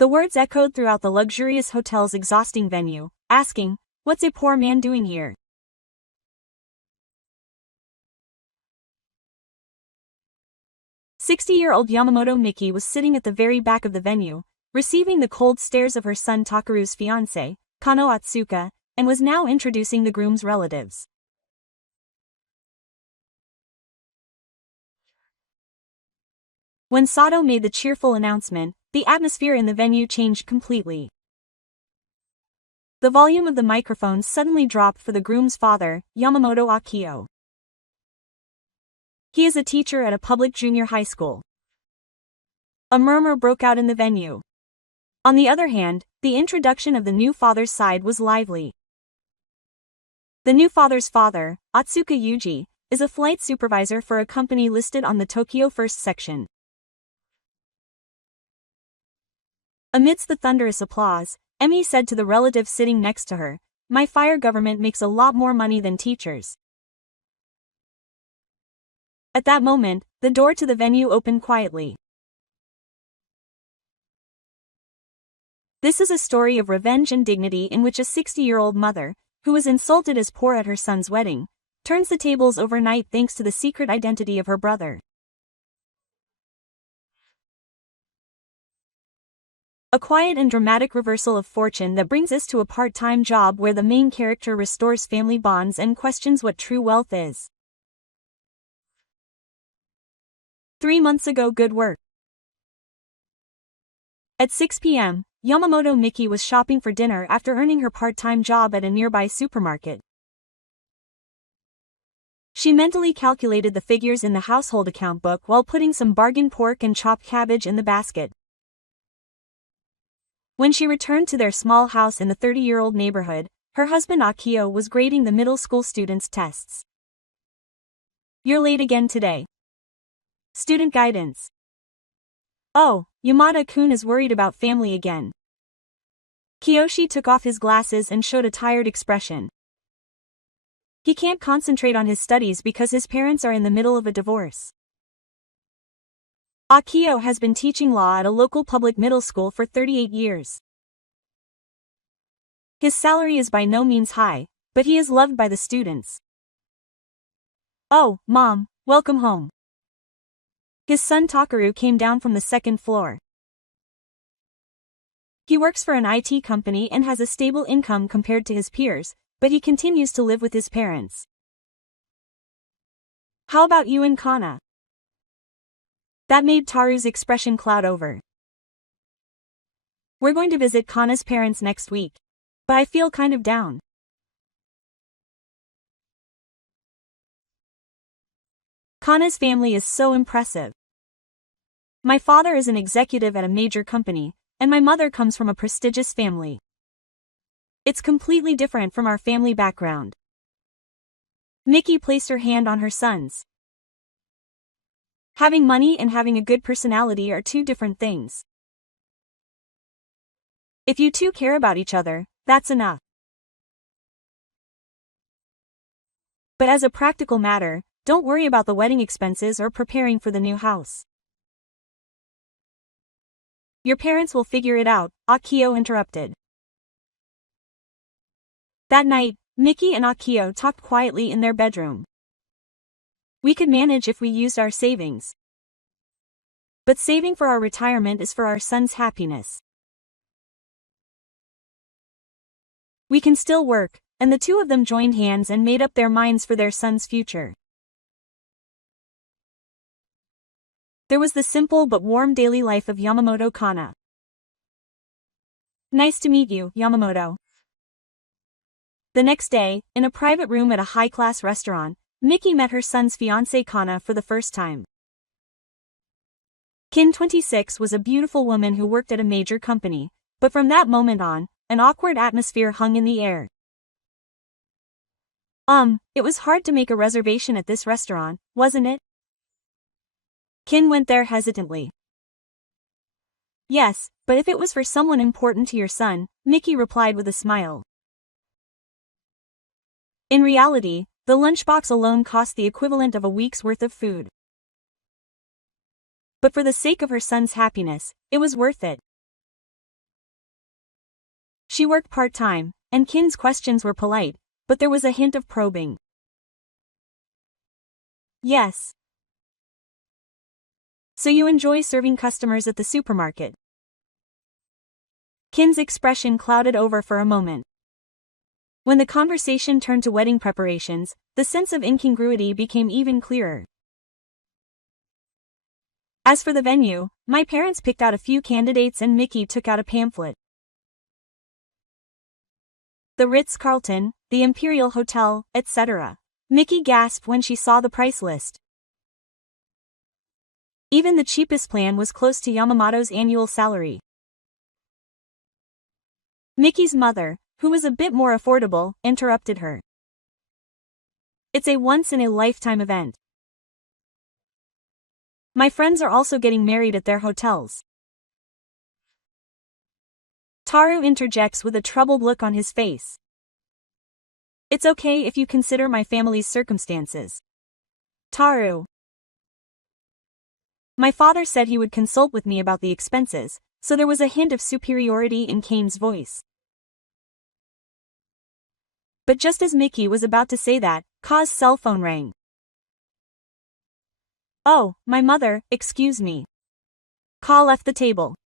The words echoed throughout the luxurious hotel's exhausting venue, asking, "What's a poor man doing here?" "60-year-old Yamamoto Miki was sitting at the very back of the venue, receiving the cold stares of her son Takaru's fiancée, Kano Atsuka, and was now introducing the groom's relatives. When Sato made the cheerful announcement, the atmosphere in the venue changed completely. The volume of the microphone suddenly dropped for the groom's father, Yamamoto Akio. He is a teacher at a public junior high school. A murmur broke out in the venue. On the other hand, the introduction of the new father's side was lively. The new father's father, Atsuka Yuji, is a flight supervisor for a company listed on the Tokyo First section. Amidst the thunderous applause, Emi said to the relative sitting next to her, "My fire government makes a lot more money than teachers." At that moment, the door to the venue opened quietly. This is a story of revenge and dignity in which a 60-year-old mother, who was insulted as poor at her son's wedding, turns the tables overnight thanks to the secret identity of her brother. A quiet and dramatic reversal of fortune that brings us to a part-time job where the main character restores family bonds and questions what true wealth is. 3 months ago. Good work. At 6 p.m., Yamamoto Miki was shopping for dinner after earning her part-time job at a nearby supermarket. She mentally calculated the figures in the household account book while putting some bargain pork and chopped cabbage in the basket. When she returned to their small house in the 30-year-old neighborhood, her husband Akio was grading the middle school students' tests. "You're late again today." Student guidance. "Oh, Yamada-kun is worried about family again." Kiyoshi took off his glasses and showed a tired expression. He can't concentrate on his studies because his parents are in the middle of a divorce. Akio has been teaching law at a local public middle school for 38 years. His salary is by no means high, but he is loved by the students. "Oh, Mom, welcome home." His son Takaru came down from the second floor. He works for an IT company and has a stable income compared to his peers, but he continues to live with his parents. "How about you and Kana?" That made Taru's expression cloud over. "We're going to visit Kana's parents next week. But I feel kind of down." Kana's family is so impressive. "My father is an executive at a major company, and my mother comes from a prestigious family. It's completely different from our family background." Miki placed her hand on her son's. Having money and having a good personality are two different things. If you two care about each other, that's enough. But as a practical matter, don't worry about the wedding expenses or preparing for the new house. Your parents will figure it out, Akio interrupted. That night, Miki and Akio talked quietly in their bedroom. "We could manage if we used our savings. But saving for our retirement is for our son's happiness. We can still work," and the two of them joined hands and made up their minds for their son's future. There was the simple but warm daily life of Yamamoto Kana. "Nice to meet you, Yamamoto." The next day, in a private room at a high-class restaurant, Miki met her son's fiancée Kana for the first time. Kin 26 was a beautiful woman who worked at a major company, but from that moment on, an awkward atmosphere hung in the air. It was hard to make a reservation at this restaurant, wasn't it?" Kin went there hesitantly. "Yes, but if it was for someone important to your son," Miki replied with a smile. In reality, the lunchbox alone cost the equivalent of a week's worth of food. But for the sake of her son's happiness, it was worth it. She worked part-time, and Kin's questions were polite, but there was a hint of probing. Yes. So you enjoy serving customers at the supermarket? Kin's expression clouded over for a moment. When the conversation turned to wedding preparations, the sense of incongruity became even clearer. As for the venue, my parents picked out a few candidates and Mickey took out a pamphlet. The Ritz-Carlton, the Imperial Hotel, etc. Mickey gasped when she saw the price list. Even the cheapest plan was close to Yamamoto's annual salary. Mickey's mother, who was a bit more affordable, interrupted her. It's a once-in-a-lifetime event. My friends are also getting married at their hotels. Taru interjects with a troubled look on his face. It's okay if you consider my family's circumstances. Taru. My father said he would consult with me about the expenses, so there was a hint of superiority in Kane's voice. But just as Mickey was about to say that, Ka's cell phone rang. Oh, my mother, excuse me. Ka left the table.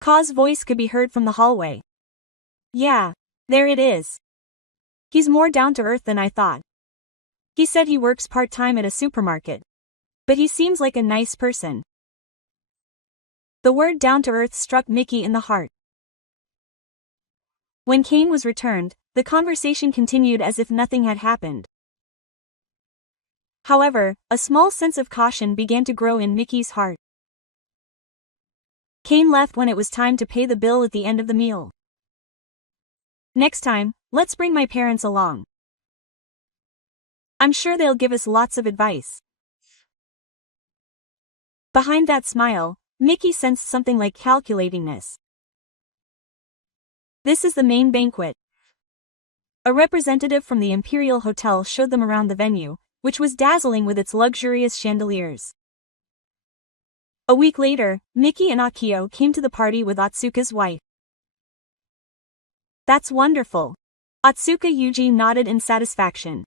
Ka's voice could be heard from the hallway. Yeah, there it is. He's more down to earth than I thought. He said he works part-time at a supermarket. But he seems like a nice person. The word down to earth struck Mickey in the heart. When Kane was returned, the conversation continued as if nothing had happened. However, a small sense of caution began to grow in Mickey's heart. Kane left when it was time to pay the bill at the end of the meal. Next time, let's bring my parents along. I'm sure they'll give us lots of advice. Behind that smile, Mickey sensed something like calculatingness. This is the main banquet. A representative from the Imperial Hotel showed them around the venue, which was dazzling with its luxurious chandeliers. A week later, Mickey and Akio came to the party with Otsuka's wife. That's wonderful. Otsuka Yuji nodded in satisfaction.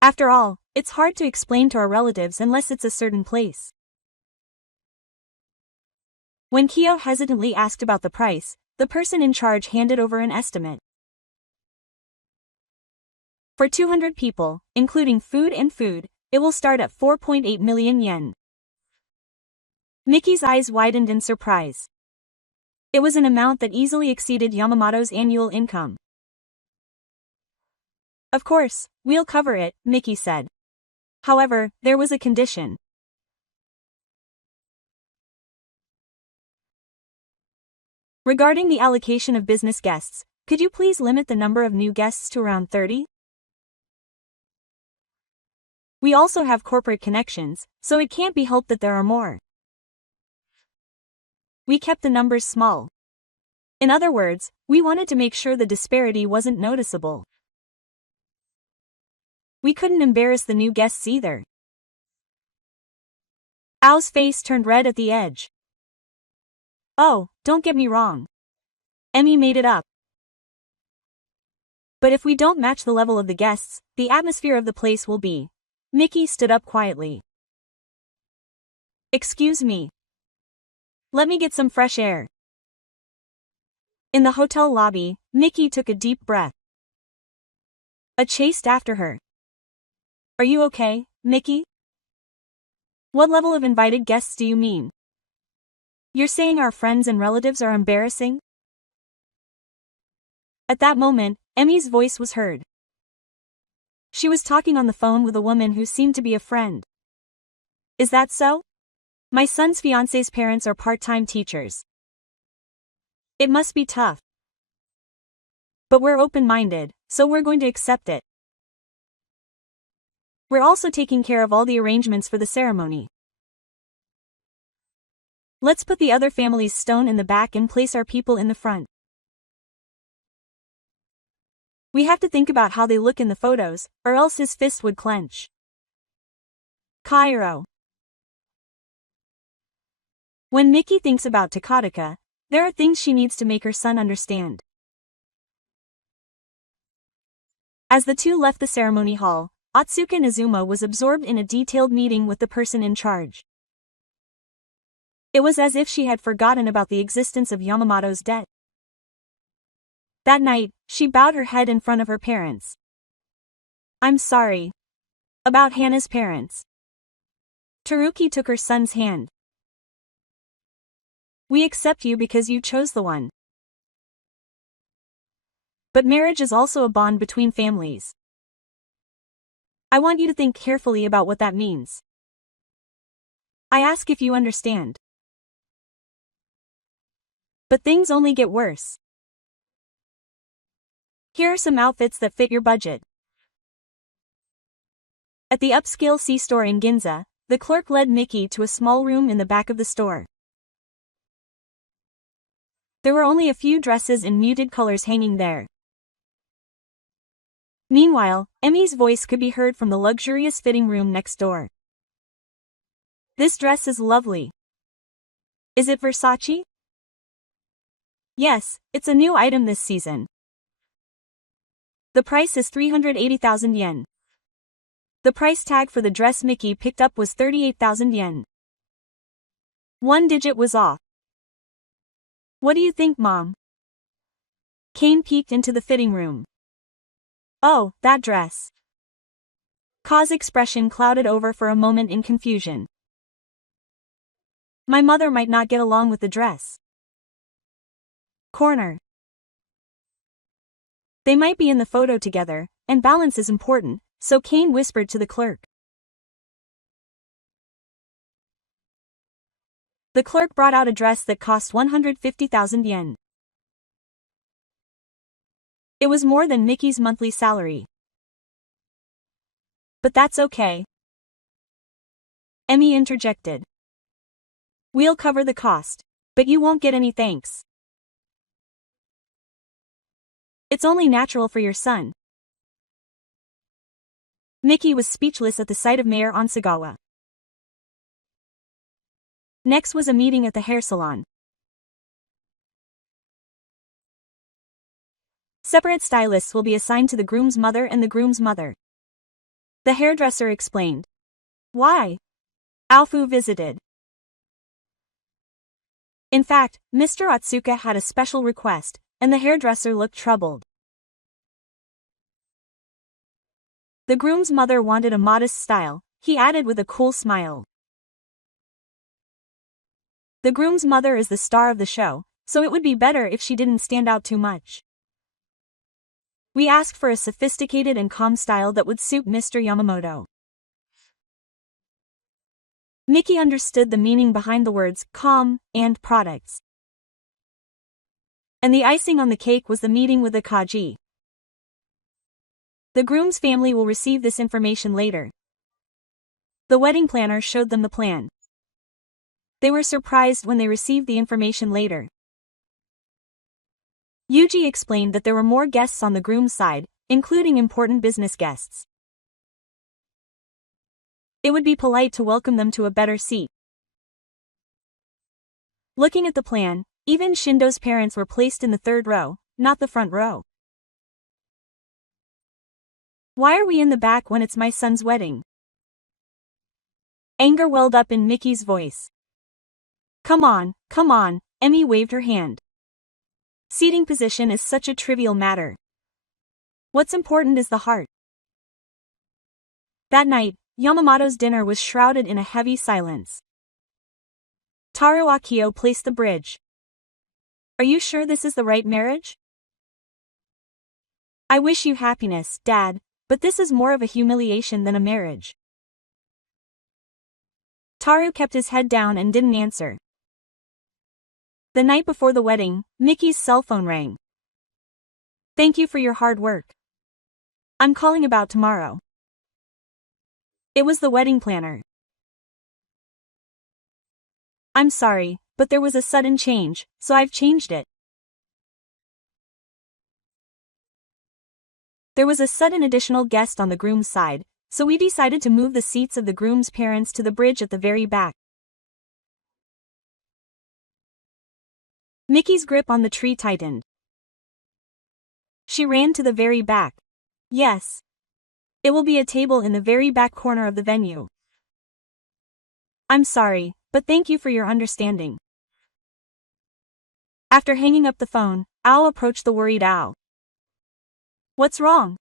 After all, it's hard to explain to our relatives unless it's a certain place. When Kyo hesitantly asked about the price, the person in charge handed over an estimate. For 200 people, including food, it will start at 4.8 million yen. Mickey's eyes widened in surprise. It was an amount that easily exceeded Yamamoto's annual income. Of course, we'll cover it, Mickey said. However, there was a condition. Regarding the allocation of business guests, could you please limit the number of new guests to around 30? We also have corporate connections, so it can't be helped that there are more. We kept the numbers small. In other words, we wanted to make sure the disparity wasn't noticeable. We couldn't embarrass the new guests either. Ao's face turned red at the edge. Oh, don't get me wrong. Emmy made it up. But if we don't match the level of the guests, the atmosphere of the place will be. Mickey stood up quietly. Excuse me. Let me get some fresh air. In the hotel lobby, Mickey took a deep breath. A chased after her. Are you okay, Mickey? What level of invited guests do you mean? You're saying our friends and relatives are embarrassing? At that moment, Emmy's voice was heard. She was talking on the phone with a woman who seemed to be a friend. Is that so? My son's fiancé's parents are part-time teachers. It must be tough. But we're open-minded, so we're going to accept it. We're also taking care of all the arrangements for the ceremony. Let's put the other family's stone in the back and place our people in the front. We have to think about how they look in the photos, or else his fist would clench. Cairo. When Mickey thinks about Takataka, There are things she needs to make her son understand. As the two left the ceremony hall, Atsuka Nizuma was absorbed in a detailed meeting with the person in charge. It was as if she had forgotten about the existence of Yamamoto's debt. That night, she bowed her head in front of her parents. "I'm sorry. About Hana's parents." Teruki took her son's hand. "We accept you because you chose the one. But marriage is also a bond between families. I want you to think carefully about what that means. I ask if you understand." But things only get worse. Here are some outfits that fit your budget. At the upscale C-store in Ginza, the clerk led Mickey to a small room in the back of the store. There were only a few dresses in muted colors hanging there. Meanwhile, Emi's voice could be heard from the luxurious fitting room next door. "This dress is lovely. Is it Versace?" "Yes, it's a new item this season. The price is 380,000 yen. The price tag for the dress Mickey picked up was 38,000 yen. One digit was off. What do you think, Mom?" Kane peeked into the fitting room. "Oh, that dress." Ka's expression clouded over for a moment in confusion. "My mother might not get along with the dress." Corner. They might be in the photo together, and balance is important, so Kane whispered to the clerk. The clerk brought out a dress that cost 150,000 yen. It was more than Mickey's monthly salary. "But that's okay," Emi interjected. "We'll cover the cost. But you won't get any thanks. It's only natural for your son." Mickey was speechless at the sight of Mayor Onsagawa. Next was a meeting at the hair salon. Separate stylists will be assigned to the groom's mother and the groom's mother. The hairdresser explained. "Why?" Alfu visited. In fact, Mr. Atsuka had a special request, and the hairdresser looked troubled. The groom's mother wanted a modest style, he added with a cool smile. The groom's mother is the star of the show, so it would be better if she didn't stand out too much. We asked for a sophisticated and calm style that would suit Mr. Yamamoto. Mickey understood the meaning behind the words calm and products. And the icing on the cake was the meeting with the Kaji. The groom's family will receive this information later. The wedding planner showed them the plan. They were surprised when they received the information later. Yuji explained that there were more guests on the groom's side, including important business guests. It would be polite to welcome them to a better seat. Looking at the plan, even Shindo's parents were placed in the third row, not the front row. "Why are we in the back when it's my son's wedding?" Anger welled up in Mickey's voice. Come on, Emi waved her hand. Seating position is such a trivial matter. What's important is the heart. That night, Yamamoto's dinner was shrouded in a heavy silence. Taro Akio placed the bridge. "Are you sure this is the right marriage?" "I wish you happiness, Dad, but this is more of a humiliation than a marriage." Taru kept his head down and didn't answer. The night before the wedding, Mickey's cell phone rang. "Thank you for your hard work. I'm calling about tomorrow." It was the wedding planner. "I'm sorry, but there was a sudden change, so I've changed it." There was a sudden additional guest on the groom's side, so we decided to move the seats of the groom's parents to the bridge at the very back. Mickey's grip on the tree tightened. She ran to the very back. Yes. It will be a table in the very back corner of the venue. I'm sorry, but thank you for your understanding. After hanging up the phone, Ao approached the worried Ao. What's wrong?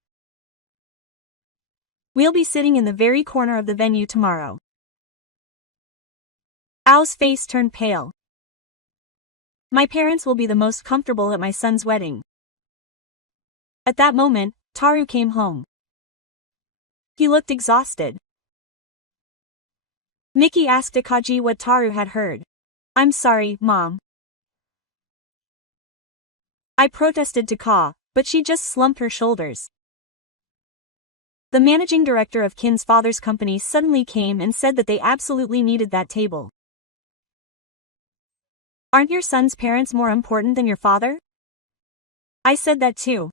We'll be sitting in the very corner of the venue tomorrow. Ao's face turned pale. My parents will be the most comfortable at my son's wedding. At that moment, Taru came home. He looked exhausted. Mickey asked Akaji what Taru had heard. I'm sorry, Mom. I protested to Ka, but she just slumped her shoulders. The managing director of Kin's father's company suddenly came and said that they absolutely needed that table. Aren't your son's parents more important than your father? I said that too.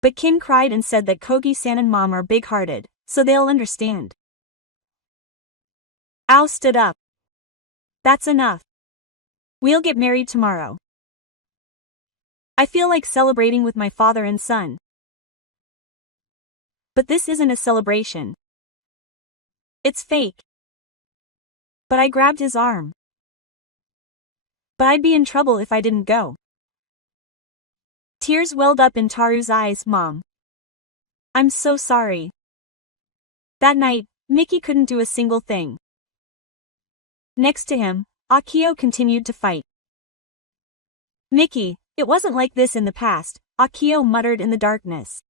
But Kin cried and said that Kogi-san and Mom are big-hearted, so they'll understand. Ao stood up. That's enough. We'll get married tomorrow. I feel like celebrating with my father and son. But this isn't a celebration. It's fake. But I grabbed his arm. But I'd be in trouble if I didn't go. Tears welled up in Taru's eyes. Mom. I'm so sorry. That night, Mickey couldn't do a single thing. Next to him, Akio continued to fight. Mickey, it wasn't like this in the past, Akio muttered in the darkness.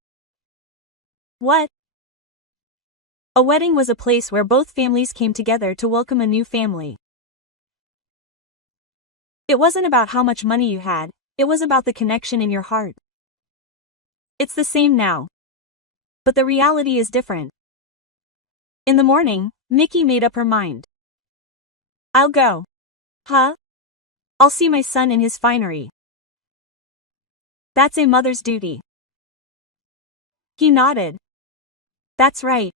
What? A wedding was a place where both families came together to welcome a new family. It wasn't about how much money you had, it was about the connection in your heart. It's the same now. But the reality is different. In the morning, Mickey made up her mind. I'll go. Huh? I'll see my son in his finery. That's a mother's duty. He nodded. That's right.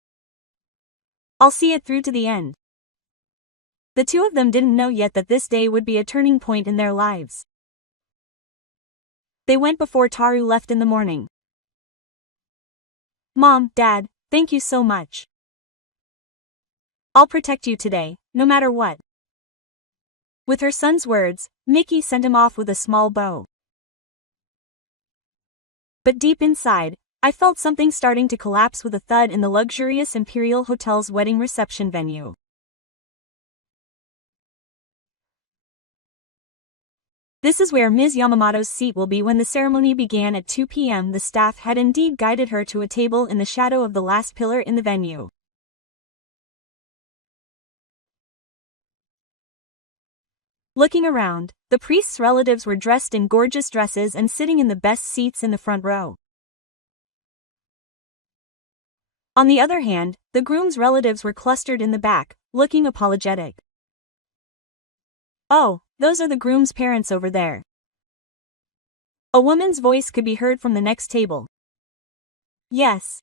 I'll see it through to the end. The two of them didn't know yet that this day would be a turning point in their lives. They went before Taru left in the morning. Mom, Dad, thank you so much. I'll protect you today, no matter what. With her son's words, Mickey sent him off with a small bow. But deep inside, I felt something starting to collapse with a thud in the luxurious Imperial Hotel's wedding reception venue. This is where Ms. Yamamoto's seat will be when the ceremony began at 2 p.m. The staff had indeed guided her to a table in the shadow of the last pillar in the venue. Looking around, the priest's relatives were dressed in gorgeous dresses and sitting in the best seats in the front row. On the other hand, the groom's relatives were clustered in the back, looking apologetic. Oh, those are the groom's parents over there. A woman's voice could be heard from the next table. Yes.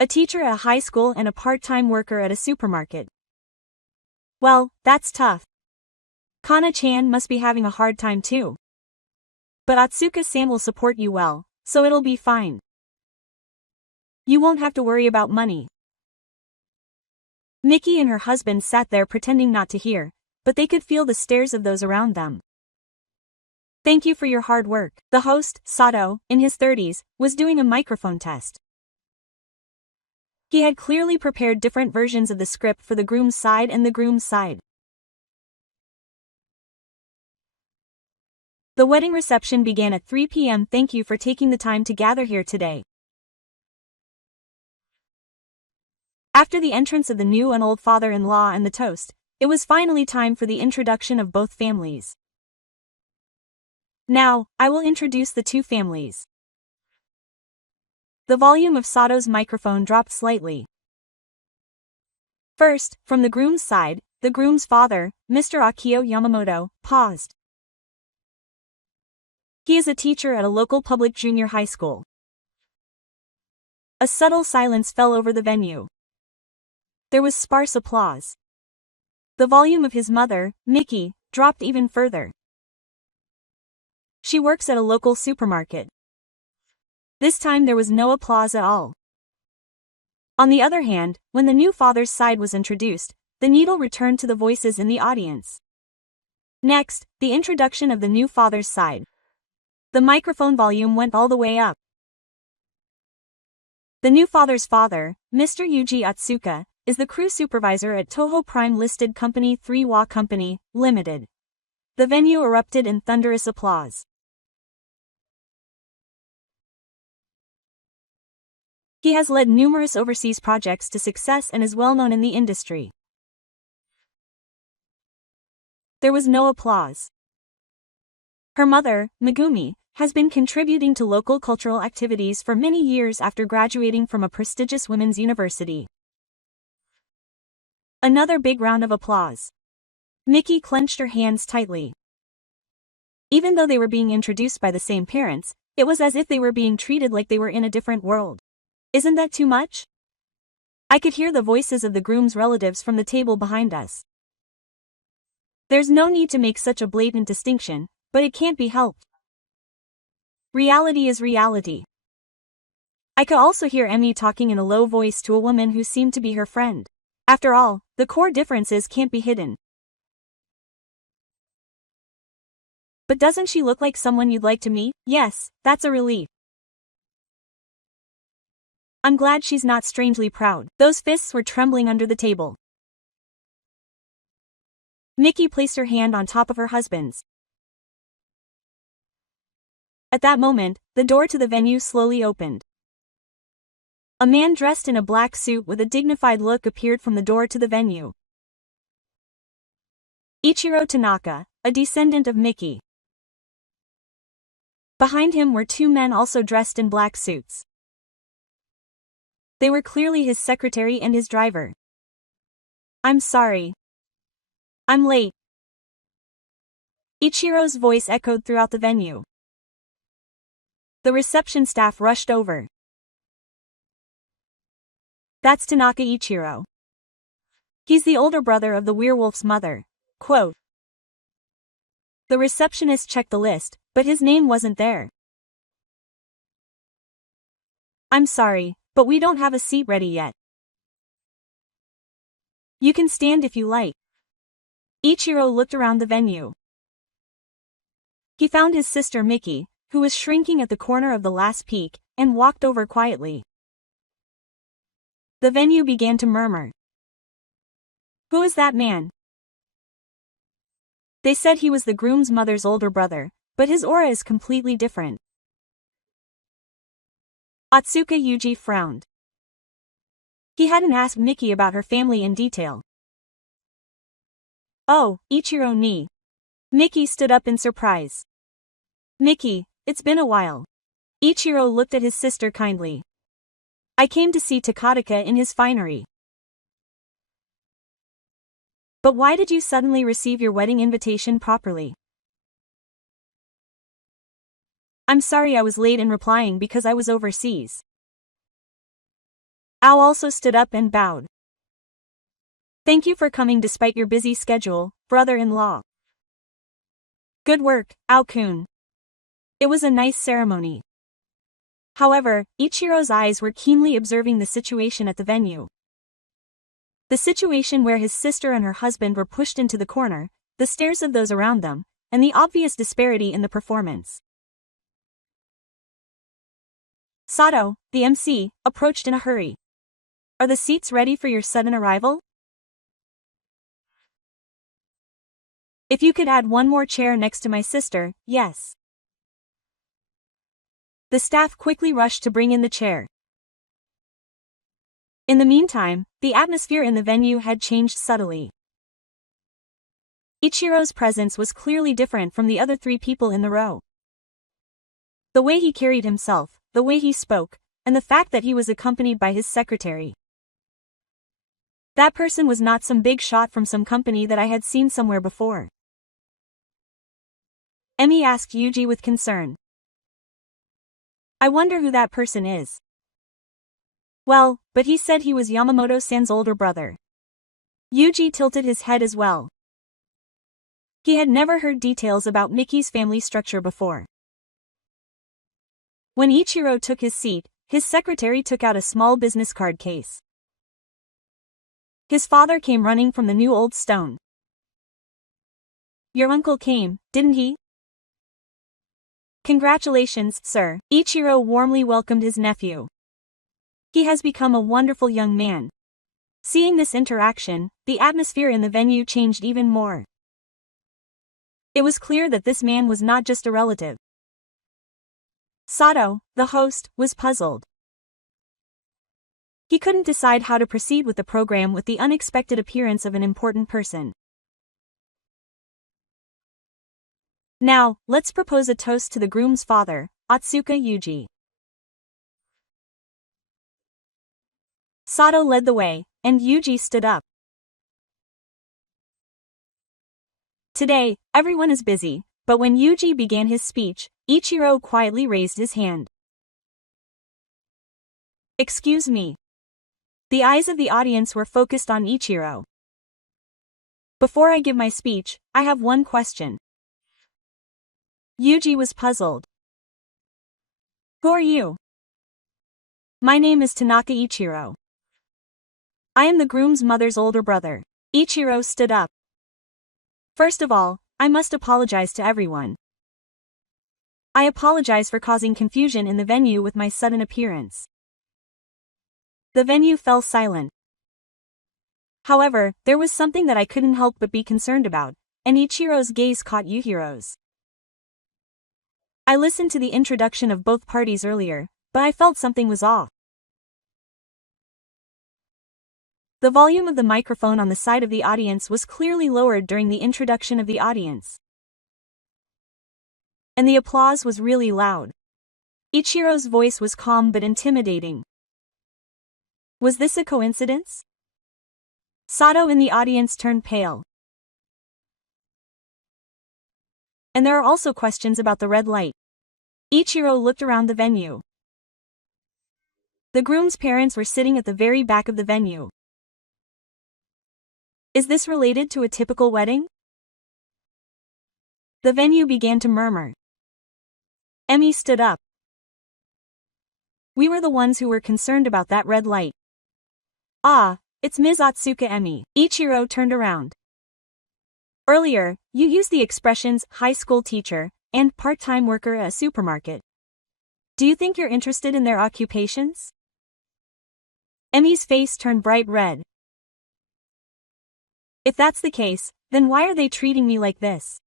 A teacher at a high school and a part-time worker at a supermarket. Well, that's tough. Kana-chan must be having a hard time too. But Atsuka-san will support you well, so it'll be fine. You won't have to worry about money. Mickey and her husband sat there pretending not to hear, but they could feel the stares of those around them. Thank you for your hard work. The host, Sato, in his 30s, was doing a microphone test. He had clearly prepared different versions of the script for the groom's side and the groom's side. The wedding reception began at 3 p.m. Thank you for taking the time to gather here today. After the entrance of the new and old father-in-law and the toast, it was finally time for the introduction of both families. Now, I will introduce the two families. The volume of Sato's microphone dropped slightly. First, from the groom's side, the groom's father, Mr. Akio Yamamoto, paused. He is a teacher at a local public junior high school. A subtle silence fell over the venue. There was sparse applause. The volume of his mother, Miki, dropped even further. She works at a local supermarket. This time there was no applause at all. On the other hand, when the new father's side was introduced, the needle returned to the voices in the audience. Next, the introduction of the new father's side. The microphone volume went all the way up. The new father's father, Mr. Yuji Otsuka, is the crew supervisor at Toho Prime-listed company 3WA Company, Limited. The venue erupted in thunderous applause. He has led numerous overseas projects to success and is well known in the industry. There was no applause. Her mother, Megumi, has been contributing to local cultural activities for many years after graduating from a prestigious women's university. Another big round of applause. Miki clenched her hands tightly. Even though they were being introduced by the same parents, it was as if they were being treated like they were in a different world. Isn't that too much? I could hear the voices of the groom's relatives from the table behind us. There's no need to make such a blatant distinction, but it can't be helped. Reality is reality. I could also hear Emmy talking in a low voice to a woman who seemed to be her friend. After all, the core differences can't be hidden. But doesn't she look like someone you'd like to meet? Yes, that's a relief. I'm glad she's not strangely proud. Those fists were trembling under the table. Miki placed her hand on top of her husband's. At that moment, the door to the venue slowly opened. A man dressed in a black suit with a dignified look appeared from the door to the venue. Ichiro Tanaka, a descendant of Miki. Behind him were two men also dressed in black suits. They were clearly his secretary and his driver. I'm sorry. I'm late. Ichiro's voice echoed throughout the venue. The reception staff rushed over. That's Tanaka Ichiro. He's the older brother of the werewolf's mother. Quote. The receptionist checked the list, but his name wasn't there. I'm sorry, but we don't have a seat ready yet. You can stand if you like. Ichiro looked around the venue. He found his sister Miki, who was shrinking at the corner of the last peak, and walked over quietly. The venue began to murmur. Who is that man? They said he was the groom's mother's older brother, but his aura is completely different. Otsuka Yuji frowned. He hadn't asked Miki about her family in detail. Oh, Ichiro ni. Miki stood up in surprise. Miki, it's been a while. Ichiro looked at his sister kindly. I came to see Takataka in his finery. But why did you suddenly receive your wedding invitation properly? I'm sorry I was late in replying because I was overseas. Ao also stood up and bowed. Thank you for coming despite your busy schedule, brother-in-law. Good work, Ao-kun. It was a nice ceremony. However, Ichiro's eyes were keenly observing the situation at the venue. The situation where his sister and her husband were pushed into the corner, the stares of those around them, and the obvious disparity in the performance. Sato, the MC, approached in a hurry. Are the seats ready for your sudden arrival? If you could add one more chair next to my sister, yes. The staff quickly rushed to bring in the chair. In the meantime, the atmosphere in the venue had changed subtly. Ichiro's presence was clearly different from the other three people in the row. The way he carried himself, the way he spoke, and the fact that he was accompanied by his secretary. That person was not some big shot from some company that I had seen somewhere before. Emi asked Yuji with concern. I wonder who that person is. Well, but he said he was Yamamoto-san's older brother. Yuji tilted his head as well. He had never heard details about Mickey's family structure before. When Ichiro took his seat, his secretary took out a small business card case. His father came running from the new old stone. "Your uncle came, didn't he?" "Congratulations, sir." Ichiro warmly welcomed his nephew. "He has become a wonderful young man." Seeing this interaction, the atmosphere in the venue changed even more. It was clear that this man was not just a relative. Sato, the host, was puzzled. He couldn't decide how to proceed with the program with the unexpected appearance of an important person. "Now, let's propose a toast to the groom's father, Otsuka Yuji." Sato led the way, and Yuji stood up. Today, everyone is busy, but when Yuji began his speech, Ichiro quietly raised his hand. "Excuse me." The eyes of the audience were focused on Ichiro. "Before I give my speech, I have one question." Yuji was puzzled. "Who are you?" "My name is Tanaka Ichiro. I am the groom's mother's older brother." Ichiro stood up. "First of all, I must apologize to everyone. I apologize for causing confusion in the venue with my sudden appearance." The venue fell silent. However, there was something that I couldn't help but be concerned about, and Ichiro's gaze caught Yuhiro's. I listened to the introduction of both parties earlier, but I felt something was off. The volume of the microphone on the side of the audience was clearly lowered during the introduction of the audience. And the applause was really loud. Ichiro's voice was calm but intimidating. Was this a coincidence? Sato in the audience turned pale. And there are also questions about the red light. Ichiro looked around the venue. The groom's parents were sitting at the very back of the venue. Is this related to a typical wedding? The venue began to murmur. Emi stood up. "We were the ones who were concerned about that red light." "Ah, it's Ms. Otsuka Emi." Ichiro turned around. "Earlier, you used the expressions high school teacher and part-time worker at a supermarket. Do you think you're interested in their occupations?" Emi's face turned bright red. "If that's the case, then why are they treating me like this?"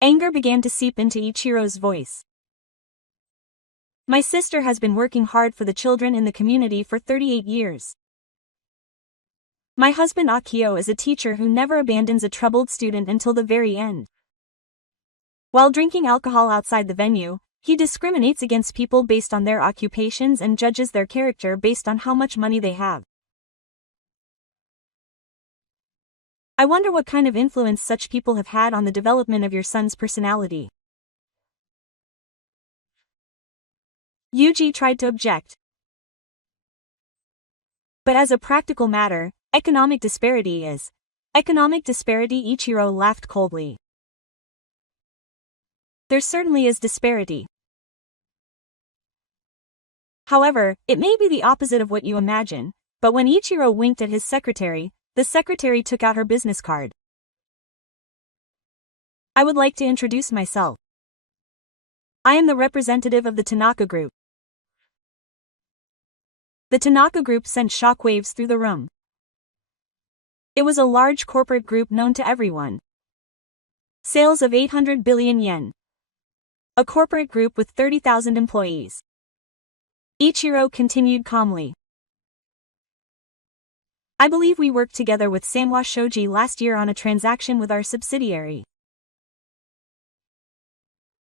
Anger began to seep into Ichiro's voice. "My sister has been working hard for the children in the community for 38 years. My husband Akio is a teacher who never abandons a troubled student until the very end. While drinking alcohol outside the venue, he discriminates against people based on their occupations and judges their character based on how much money they have. I wonder what kind of influence such people have had on the development of your son's personality." Yuji tried to object. "But as a practical matter, economic disparity is." "Economic disparity?" Ichiro laughed coldly. "There certainly is disparity. However, it may be the opposite of what you imagine." But when Ichiro winked at his secretary, the secretary took out her business card. "I would like to introduce myself. I am the representative of the Tanaka Group." The Tanaka Group sent shockwaves through the room. It was a large corporate group known to everyone. Sales of 800 billion yen. A corporate group with 30,000 employees. Ichiro continued calmly. "I believe we worked together with Sanwa Shoji last year on a transaction with our subsidiary."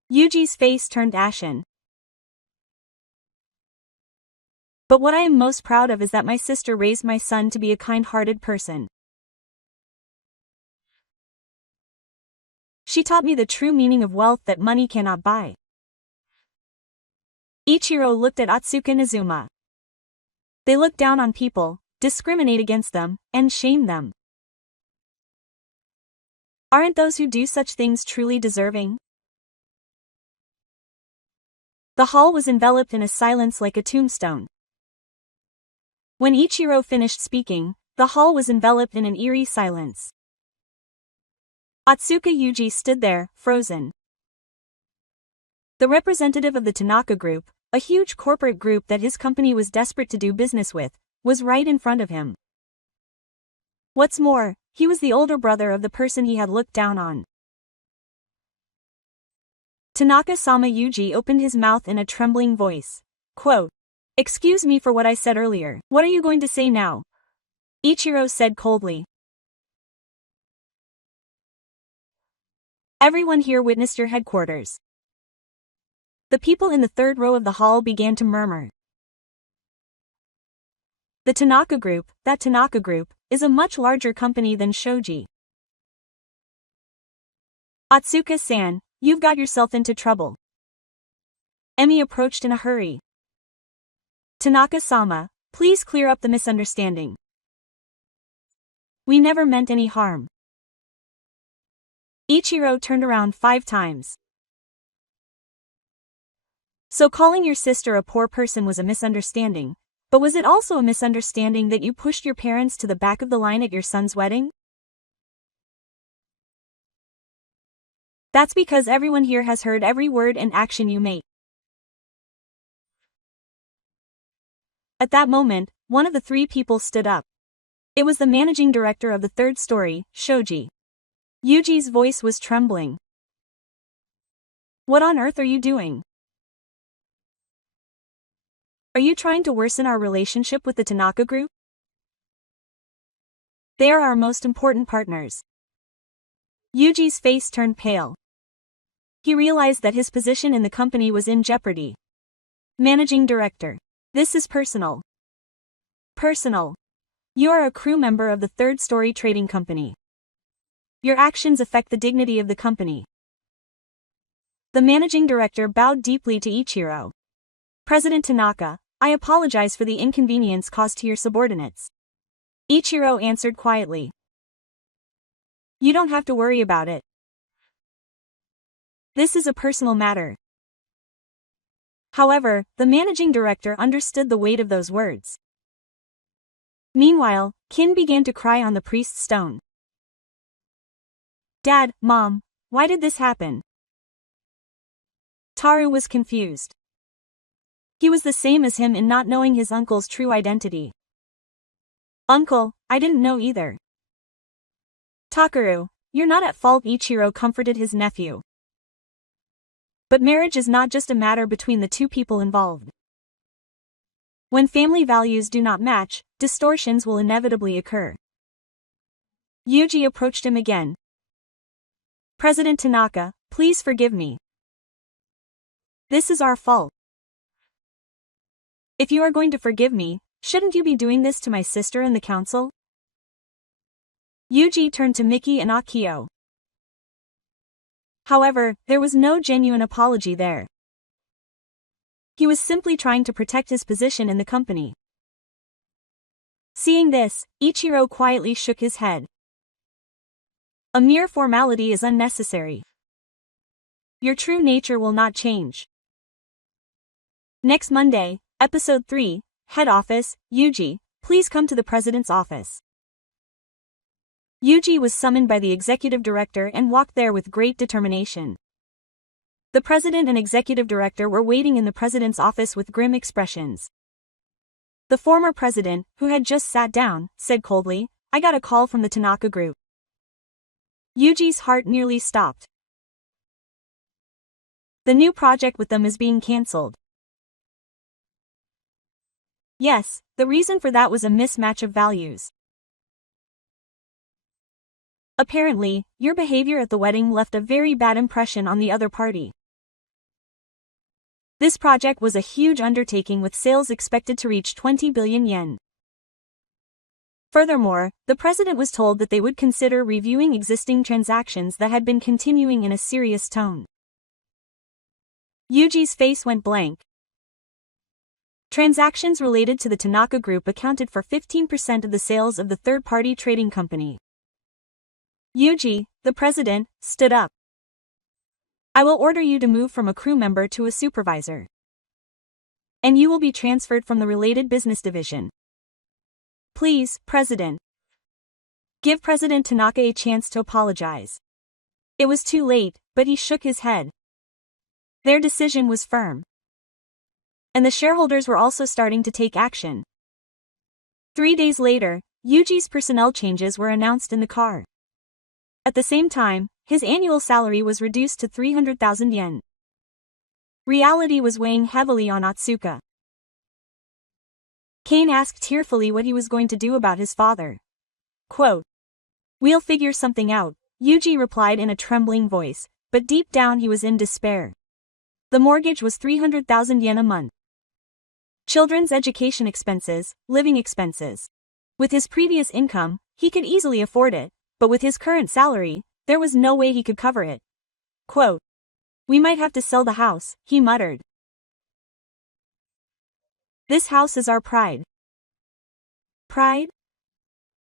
Yuji's face turned ashen. "But what I am most proud of is that my sister raised my son to be a kind-hearted person. She taught me the true meaning of wealth that money cannot buy." Ichiro looked at Otsuka Nizuma. "They look down on people, discriminate against them, and shame them. Aren't those who do such things truly deserving? The hall was enveloped in a silence like a tombstone. When Ichiro finished speaking, the hall was enveloped in an eerie silence. Atsuka Yuji stood there, frozen. The representative of the Tanaka Group, a huge corporate group that his company was desperate to do business with, was right in front of him. What's more, he was the older brother of the person he had looked down on. Tanaka-sama Yuji opened his mouth in a trembling voice. Quote, "Excuse me for what I said earlier. What are you going to say now?" Ichiro said coldly. Everyone here witnessed your headquarters. The people in the third row of the hall began to murmur. The Tanaka Group, that Tanaka Group, is a much larger company than Shoji. Atsuka-san, you've got yourself into trouble. Emi approached in a hurry. Tanaka-sama, please clear up the misunderstanding. We never meant any harm. Ichiro turned around 5 times. So calling your sister a poor person was a misunderstanding, but was it also a misunderstanding that you pushed your parents to the back of the line at your son's wedding? That's because everyone here has heard every word and action you make. At that moment, one of the 3 people stood up. It was the managing director of the third story, Shoji. Yuji's voice was trembling. What on earth are you doing? Are you trying to worsen our relationship with the Tanaka Group? They are our most important partners. Yuji's face turned pale. He realized that his position in the company was in jeopardy. Managing Director. This is personal. Personal. You are a crew member of the third story trading company. Your actions affect the dignity of the company. The managing director bowed deeply to Ichiro. President Tanaka, I apologize for the inconvenience caused to your subordinates. Ichiro answered quietly. You don't have to worry about it. This is a personal matter. However, the managing director understood the weight of those words. Meanwhile, Kin began to cry on the priest's stone. Dad, Mom, why did this happen? Taru was confused. He was the same as him in not knowing his uncle's true identity. Uncle, I didn't know either. Takaru, you're not at fault, Ichiro comforted his nephew. But marriage is not just a matter between the 2 people involved. When family values do not match, distortions will inevitably occur. Yuji approached him again. President Tanaka, please forgive me. This is our fault. If you are going to forgive me, shouldn't you be doing this to my sister and the council? Yuji turned to Miki and Akio. However, there was no genuine apology there. He was simply trying to protect his position in the company. Seeing this, Ichiro quietly shook his head. A mere formality is unnecessary. Your true nature will not change. Next Monday, Episode 3, Head Office, Yuji, please come to the President's office. Yuji was summoned by the executive director and walked there with great determination. The President and executive director were waiting in the President's office with grim expressions. The former President, who had just sat down, said coldly, I got a call from the Tanaka Group. Yuji's heart nearly stopped. The new project with them is being cancelled. Yes, the reason for that was a mismatch of values. Apparently, your behavior at the wedding left a very bad impression on the other party. This project was a huge undertaking with sales expected to reach 20 billion yen. Furthermore, the president was told that they would consider reviewing existing transactions that had been continuing in a serious tone. Yuji's face went blank. Transactions related to the Tanaka Group accounted for 15% of the sales of the third-party trading company. Yuji, the president, stood up. I will order you to move from a crew member to a supervisor. And you will be transferred from the related business division. Please, President. Give President Tanaka a chance to apologize. It was too late, but he shook his head. Their decision was firm. And the shareholders were also starting to take action. 3 days later, Yuji's personnel changes were announced in the car. At the same time, his annual salary was reduced to 300,000 yen. Reality was weighing heavily on Atsuka. Kane asked tearfully what he was going to do about his father. Quote, "We'll figure something out," Yuji replied in a trembling voice, but deep down he was in despair. The mortgage was 300,000 yen a month. Children's education expenses, living expenses. With his previous income, he could easily afford it, but with his current salary, there was no way he could cover it. Quote, "We might have to sell the house," he muttered. "This house is our pride." Pride?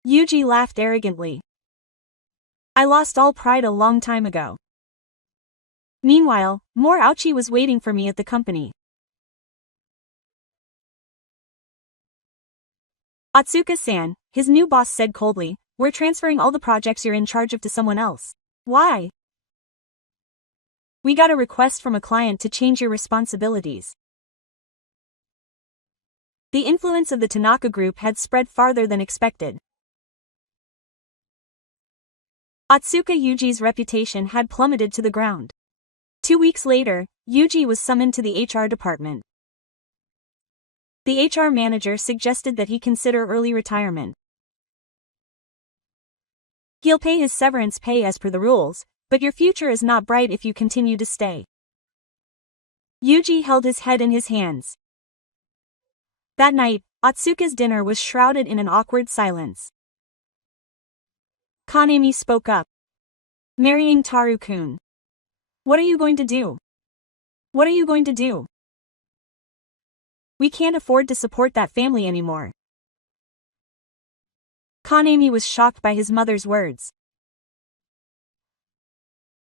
Yuji laughed arrogantly. "I lost all pride a long time ago." Meanwhile, more Ouchi was waiting for me at the company. Atsuka-san, his new boss said coldly, "We're transferring all the projects you're in charge of to someone else." Why? "We got a request from a client to change your responsibilities." The influence of the Tanaka group had spread farther than expected. Atsuka Yuji's reputation had plummeted to the ground. 2 weeks later, Yuji was summoned to the HR department. The HR manager suggested that he consider early retirement. "He'll pay his severance pay as per the rules, but your future is not bright if you continue to stay." Yuji held his head in his hands. That night, Atsuka's dinner was shrouded in an awkward silence. Kanemi spoke up. "Marrying Taru-kun. What are you going to do? What are you going to do? We can't afford to support that family anymore." Kanemi was shocked by his mother's words.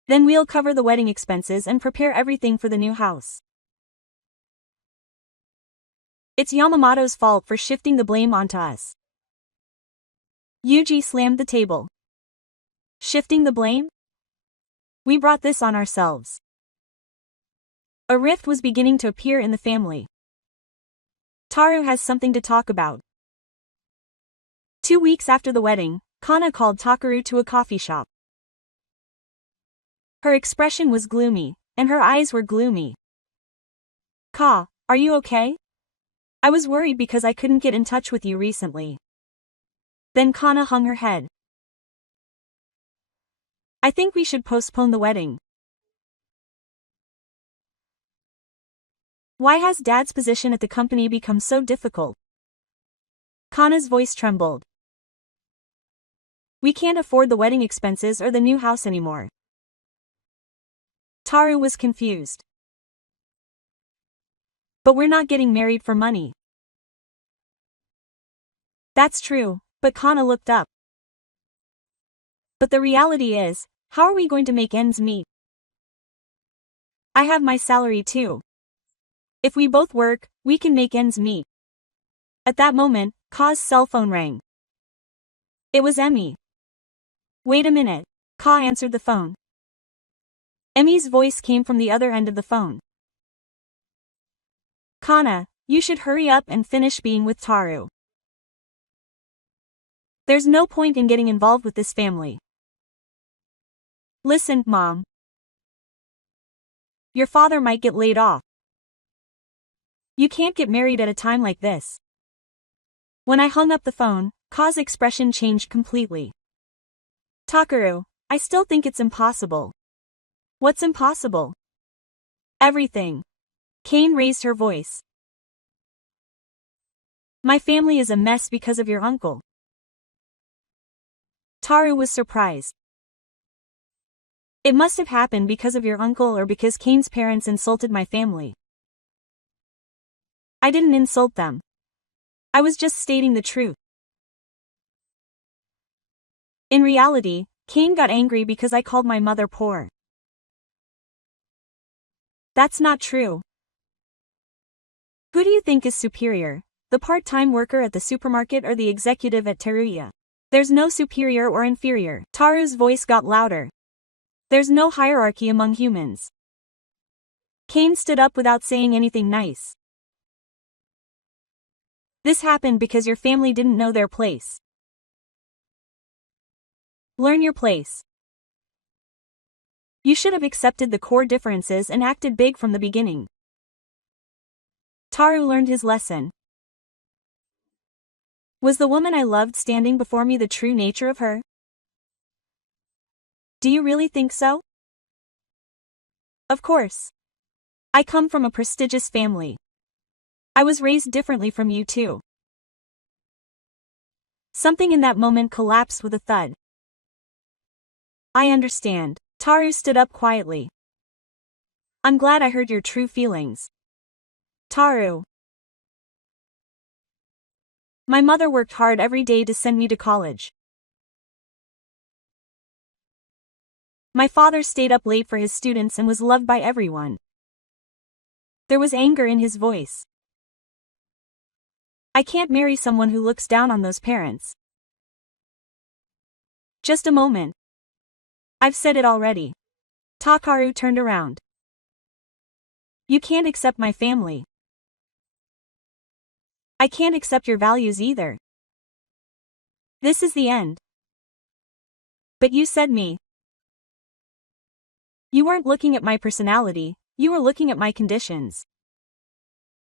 "Then we'll cover the wedding expenses and prepare everything for the new house. It's Yamamoto's fault for shifting the blame onto us." Yuji slammed the table. "Shifting the blame? We brought this on ourselves." A rift was beginning to appear in the family. Taru has something to talk about. 2 weeks after the wedding, Kana called Takaru to a coffee shop. Her expression was gloomy, and her eyes were gloomy. "Ka, are you okay? I was worried because I couldn't get in touch with you recently." Then Kana hung her head. "I think we should postpone the wedding." "Why has Dad's position at the company become so difficult?" Kana's voice trembled. "We can't afford the wedding expenses or the new house anymore." Taru was confused. "But we're not getting married for money." "That's true," but Kana looked up. "But the reality is, how are we going to make ends meet? I have my salary too. If we both work, we can make ends meet." At that moment, Ka's cell phone rang. It was Emmy. "Wait a minute." Ka answered the phone. Emmy's voice came from the other end of the phone. "Kana, you should hurry up and finish being with Taru. There's no point in getting involved with this family. Listen, Mom. Your father might get laid off. You can't get married at a time like this." When I hung up the phone, Ka's expression changed completely. "Takaru, I still think it's impossible." "What's impossible?" "Everything." Kane raised her voice. "My family is a mess because of your uncle." Taru was surprised. "It must have happened because of your uncle or because Kane's parents insulted my family." "I didn't insult them. I was just stating the truth." In reality, Kane got angry because I called my mother poor. That's not true. Who do you think is superior, the part-time worker at the supermarket or the executive at Teruya? There's no superior or inferior. Taru's voice got louder. There's no hierarchy among humans. Kane stood up without saying anything nice. This happened because your family didn't know their place. Learn your place. You should have accepted the core differences and acted big from the beginning. Taru learned his lesson. Was the woman I loved standing before me the true nature of her? Do you really think so? Of course. I come from a prestigious family. I was raised differently from you too. Something in that moment collapsed with a thud. I understand. Taru stood up quietly. I'm glad I heard your true feelings. Taru. My mother worked hard every day to send me to college. My father stayed up late for his students and was loved by everyone. There was anger in his voice. I can't marry someone who looks down on those parents. Just a moment. I've said it already. Takaru turned around. You can't accept my family. I can't accept your values either. This is the end. But you said me. You weren't looking at my personality, you were looking at my conditions.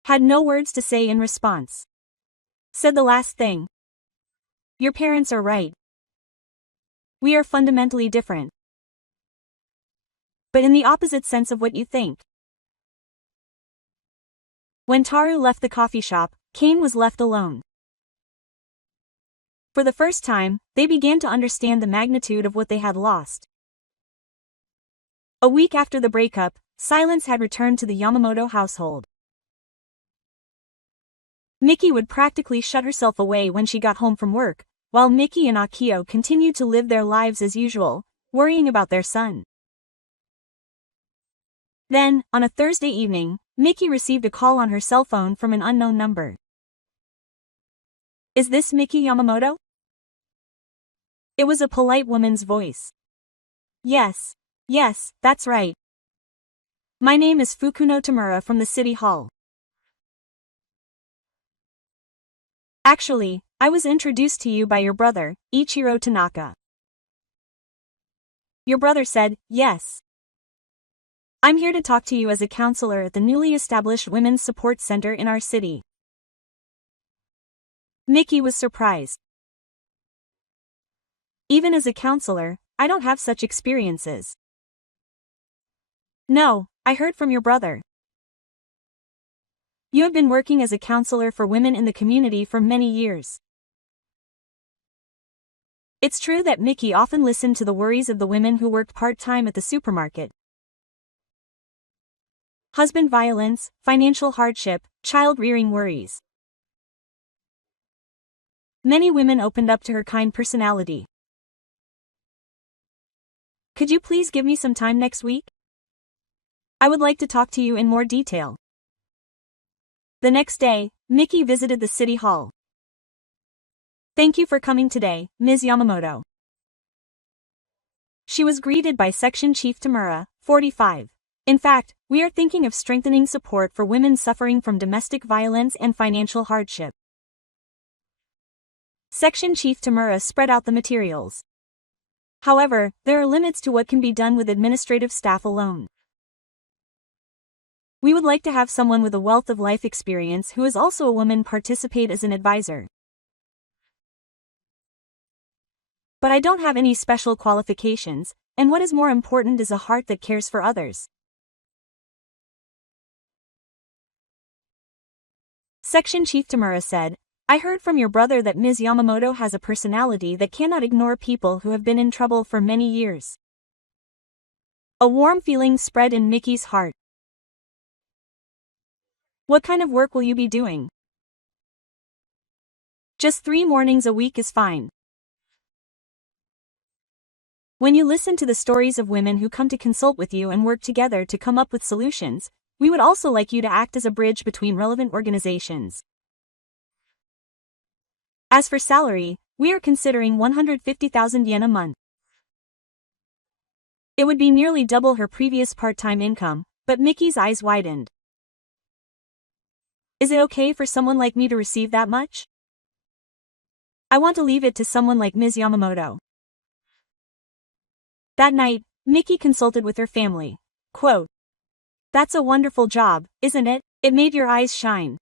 Had no words to say in response. Said the last thing. Your parents are right. We are fundamentally different. But in the opposite sense of what you think. When Taru left the coffee shop, Kane was left alone. For the first time, they began to understand the magnitude of what they had lost. A week after the breakup, silence had returned to the Yamamoto household. Miki would practically shut herself away when she got home from work, while Miki and Akio continued to live their lives as usual, worrying about their son. Then, on a Thursday evening, Miki received a call on her cell phone from an unknown number. Is this Miki Yamamoto? It was a polite woman's voice. Yes, that's right. My name is Fukuno Tamura from the city hall. Actually, I was introduced to you by your brother, Ichiro Tanaka. Your brother said, yes. I'm here to talk to you as a counselor at the newly established Women's Support Center in our city. Miki was surprised. Even as a counselor, I don't have such experiences. No, I heard from your brother. You have been working as a counselor for women in the community for many years. It's true that Miki often listened to the worries of the women who worked part-time at the supermarket. Husband violence, financial hardship, child-rearing worries. Many women opened up to her kind personality. Could you please give me some time next week? I would like to talk to you in more detail. The next day, Miki visited the city hall. Thank you for coming today, Ms. Yamamoto. She was greeted by Section Chief Tamura, 45. In fact, we are thinking of strengthening support for women suffering from domestic violence and financial hardship. Section Chief Tamura spread out the materials. However, there are limits to what can be done with administrative staff alone. We would like to have someone with a wealth of life experience who is also a woman participate as an advisor. But I don't have any special qualifications, and what is more important is a heart that cares for others. Section Chief Tamura said, I heard from your brother that Ms. Yamamoto has a personality that cannot ignore people who have been in trouble for many years. A warm feeling spread in Miki's heart. What kind of work will you be doing? Just 3 mornings a week is fine. When you listen to the stories of women who come to consult with you and work together to come up with solutions, we would also like you to act as a bridge between relevant organizations. As for salary, we are considering 150,000 yen a month. It would be nearly double her previous part-time income, but Mickey's eyes widened. Is it okay for someone like me to receive that much? I want to leave it to someone like Ms. Yamamoto. That night, Mickey consulted with her family. Quote, "That's a wonderful job, isn't it? It made your eyes shine.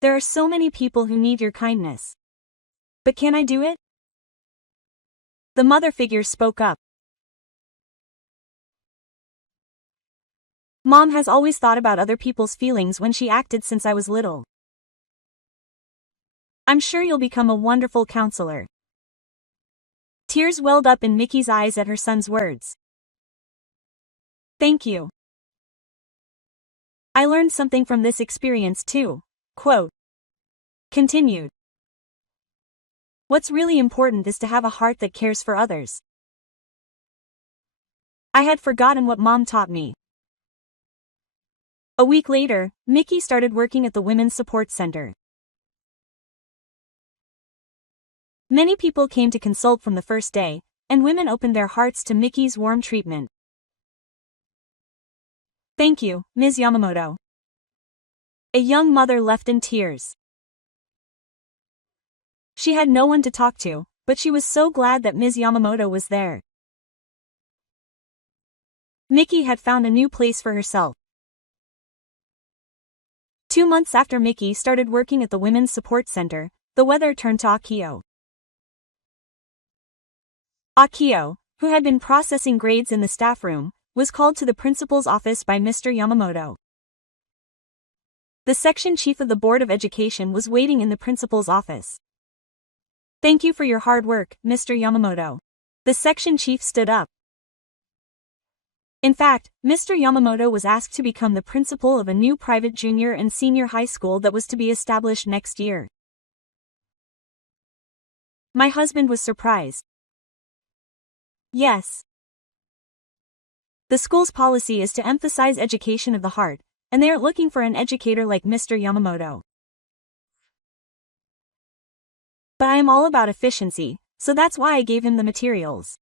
There are so many people who need your kindness. But can I do it?" The mother figure spoke up. "Mom has always thought about other people's feelings when she acted since I was little. I'm sure you'll become a wonderful counselor." Tears welled up in Mickey's eyes at her son's words. "Thank you. I learned something from this experience too." Quote. Continued. "What's really important is to have a heart that cares for others. I had forgotten what Mom taught me." A week later, Mickey started working at the Women's Support Center. Many people came to consult from the first day, and women opened their hearts to Mickey's warm treatment. "Thank you, Ms. Yamamoto." A young mother left in tears. She had no one to talk to, but she was so glad that Ms. Yamamoto was there. Mickey had found a new place for herself. 2 months after Mickey started working at the Women's Support Center, the weather turned to Akio. Akio, who had been processing grades in the staff room, was called to the principal's office by Mr. Yamamoto. The section chief of the Board of Education was waiting in the principal's office. "Thank you for your hard work, Mr. Yamamoto." The section chief stood up. In fact, Mr. Yamamoto was asked to become the principal of a new private junior and senior high school that was to be established next year. My husband was surprised. Yes. The school's policy is to emphasize education of the heart, and they are looking for an educator like Mr. Yamamoto. But I am all about efficiency, so that's why I gave him the materials.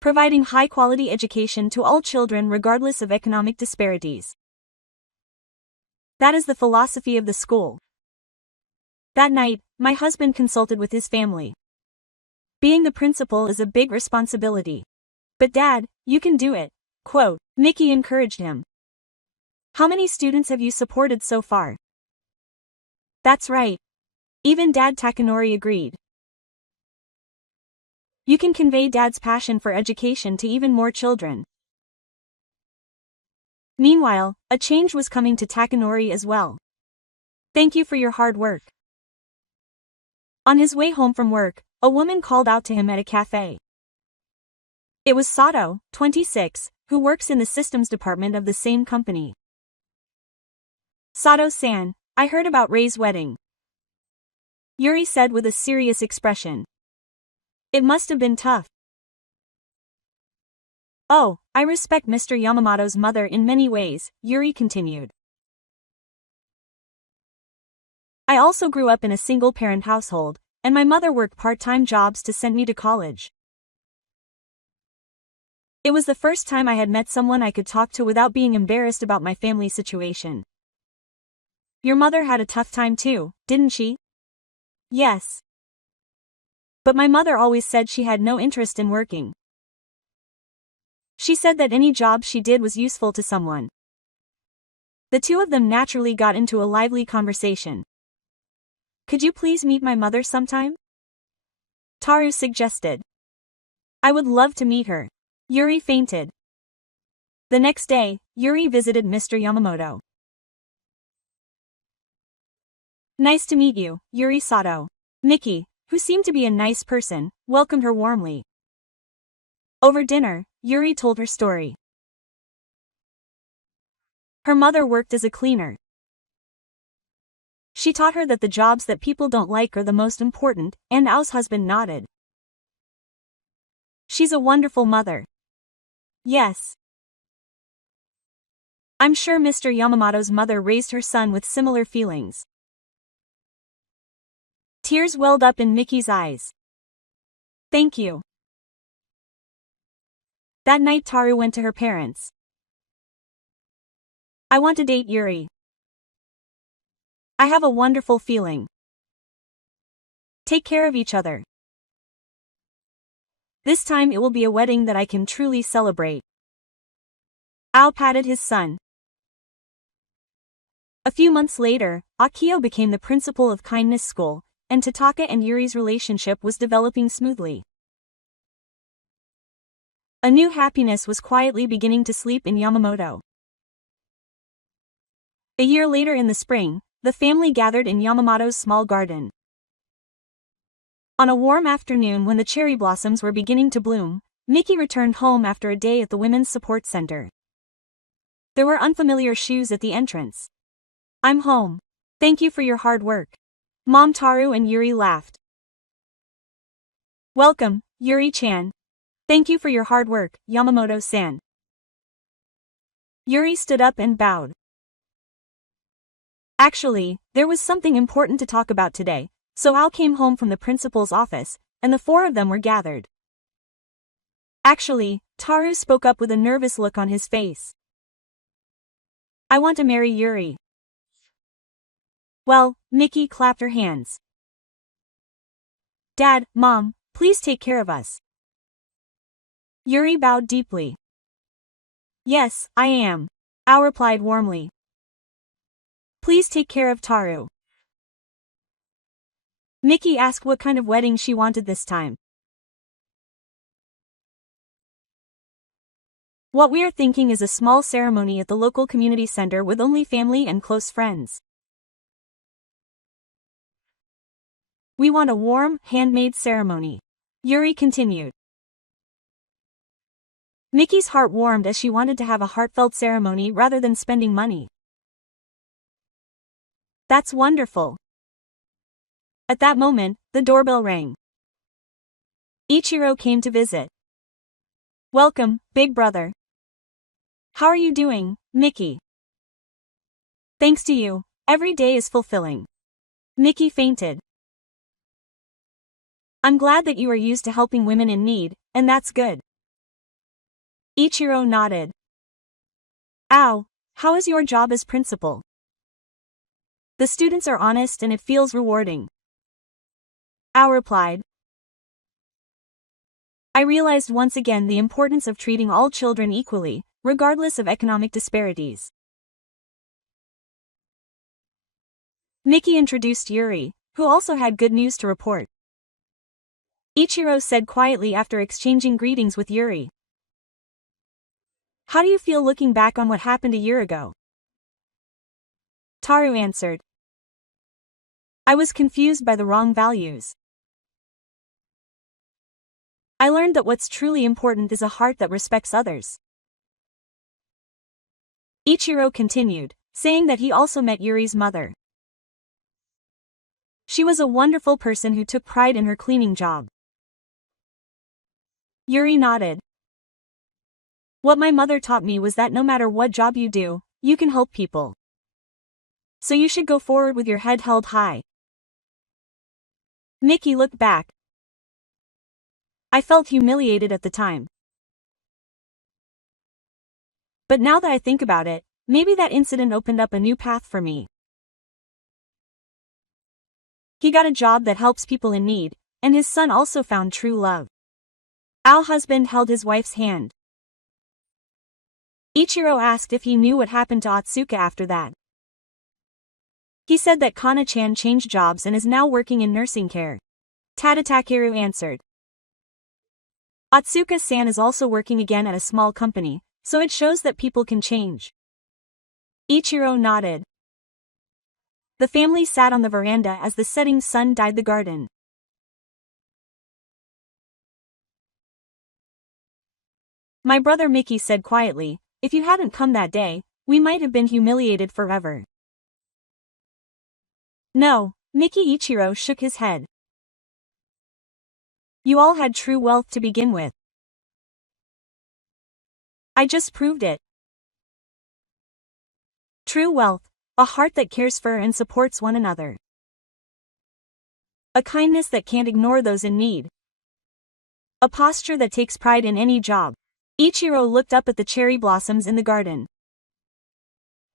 Providing high-quality education to all children regardless of economic disparities. That is the philosophy of the school. That night, my husband consulted with his family. Being the principal is a big responsibility. But Dad, you can do it. Quote, Mickey encouraged him. How many students have you supported so far? That's right. Even Dad Takanori agreed. You can convey Dad's passion for education to even more children. Meanwhile, a change was coming to Takanori as well. Thank you for your hard work. On his way home from work, a woman called out to him at a cafe. It was Sato, 26, who works in the systems department of the same company. Sato-san, I heard about Rei's wedding. Yuri said with a serious expression. It must have been tough. Oh, I respect Mr. Yamamoto's mother in many ways, Yuri continued. I also grew up in a single-parent household, and my mother worked part-time jobs to send me to college. It was the first time I had met someone I could talk to without being embarrassed about my family situation. Your mother had a tough time too, didn't she? Yes. But my mother always said she had no interest in working. She said that any job she did was useful to someone. The two of them naturally got into a lively conversation. Could you please meet my mother sometime? Taru suggested. I would love to meet her. Yuri fainted. The next day, Yuri visited Mr. Yamamoto. Nice to meet you, Yuri Sato. Mickey, who seemed to be a nice person, welcomed her warmly. Over dinner, Yuri told her story. Her mother worked as a cleaner. She taught her that the jobs that people don't like are the most important, and Ao's husband nodded. She's a wonderful mother. Yes. I'm sure Mr. Yamamoto's mother raised her son with similar feelings. Tears welled up in Mickey's eyes. Thank you. That night Taru went to her parents. I want to date Yuri. I have a wonderful feeling. Take care of each other. This time it will be a wedding that I can truly celebrate. Ao patted his son. A few months later, Akio became the principal of Kindness School, and Tataka and Yuri's relationship was developing smoothly. A new happiness was quietly beginning to sleep in Yamamoto. A year later in the spring, the family gathered in Yamamoto's small garden. On a warm afternoon when the cherry blossoms were beginning to bloom, Miki returned home after a day at the Women's Support Center. There were unfamiliar shoes at the entrance. I'm home. Thank you for your hard work. Mom Taru and Yuri laughed. Welcome, Yuri-chan. Thank you for your hard work, Yamamoto-san. Yuri stood up and bowed. Actually, there was something important to talk about today, so Al came home from the principal's office, and the four of them were gathered. Actually, Taru spoke up with a nervous look on his face. I want to marry Yuri. Well, Miki clapped her hands. Dad, Mom, please take care of us. Yuri bowed deeply. Yes, I am. Al replied warmly. Please take care of Taru. Miki asked what kind of wedding she wanted this time. What we are thinking is a small ceremony at the local community center with only family and close friends. We want a warm, handmade ceremony. Yuri continued. Miki's heart warmed as she wanted to have a heartfelt ceremony rather than spending money. That's wonderful. At that moment, the doorbell rang. Ichiro came to visit. Welcome, big brother. How are you doing, Miki? Thanks to you, every day is fulfilling. Miki fainted. I'm glad that you are used to helping women in need, and that's good. Ichiro nodded. Ow, how is your job as principal? The students are honest and it feels rewarding. Ao replied. I realized once again the importance of treating all children equally, regardless of economic disparities. Miki introduced Yuri, who also had good news to report. Ichiro said quietly after exchanging greetings with Yuri. How do you feel looking back on what happened a year ago? Taru answered. I was confused by the wrong values. I learned that what's truly important is a heart that respects others. Ichiro continued, saying that he also met Yuri's mother. She was a wonderful person who took pride in her cleaning job. Yuri nodded. What my mother taught me was that no matter what job you do, you can help people. So you should go forward with your head held high. Miki looked back. I felt humiliated at the time. But now that I think about it, maybe that incident opened up a new path for me. He got a job that helps people in need, and his son also found true love. Al's husband held his wife's hand. Ichiro asked if he knew what happened to Otsuka after that. He said that Kana-chan changed jobs and is now working in nursing care. Tadatakeru answered. Otsuka-san is also working again at a small company, so it shows that people can change. Ichiro nodded. The family sat on the veranda as the setting sun dyed the garden. My brother Miki said quietly, if you hadn't come that day, we might have been humiliated forever. No, Miki. Ichiro shook his head. You all had true wealth to begin with. I just proved it. True wealth, a heart that cares for and supports one another. A kindness that can't ignore those in need. A posture that takes pride in any job. Ichiro looked up at the cherry blossoms in the garden.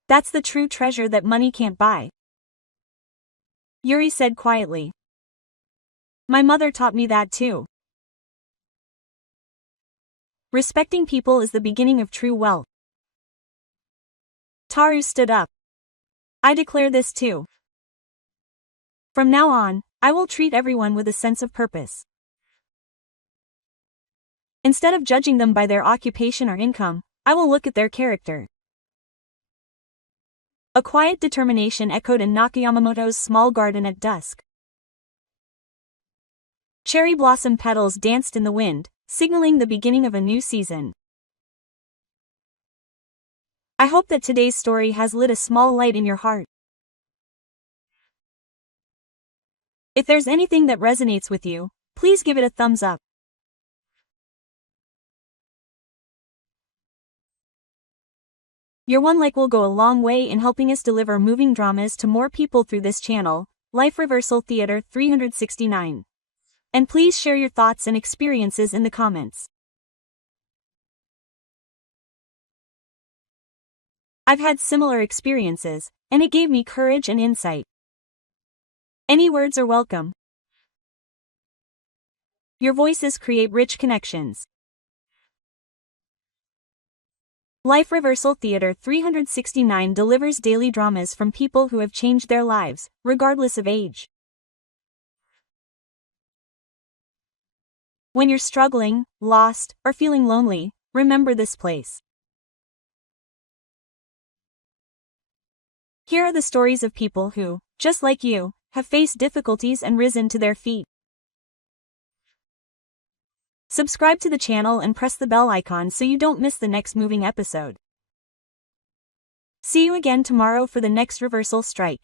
That's the true treasure that money can't buy. Yuri said quietly. My mother taught me that too. Respecting people is the beginning of true wealth. Taru stood up. I declare this too. From now on, I will treat everyone with a sense of purpose. Instead of judging them by their occupation or income, I will look at their character. A quiet determination echoed in Nakayamamoto's small garden at dusk. Cherry blossom petals danced in the wind, signaling the beginning of a new season. I hope that today's story has lit a small light in your heart. If there's anything that resonates with you, please give it a thumbs up. Your one like will go a long way in helping us deliver moving dramas to more people through this channel, Life Reversal Theater 369. And please share your thoughts and experiences in the comments. I've had similar experiences, and it gave me courage and insight. Any words are welcome. Your voices create rich connections. Life Reversal Theater 369 delivers daily dramas from people who have changed their lives, regardless of age. When you're struggling, lost, or feeling lonely, remember this place. Here are the stories of people who, just like you, have faced difficulties and risen to their feet. Subscribe to the channel and press the bell icon so you don't miss the next moving episode. See you again tomorrow for the next reversal strike.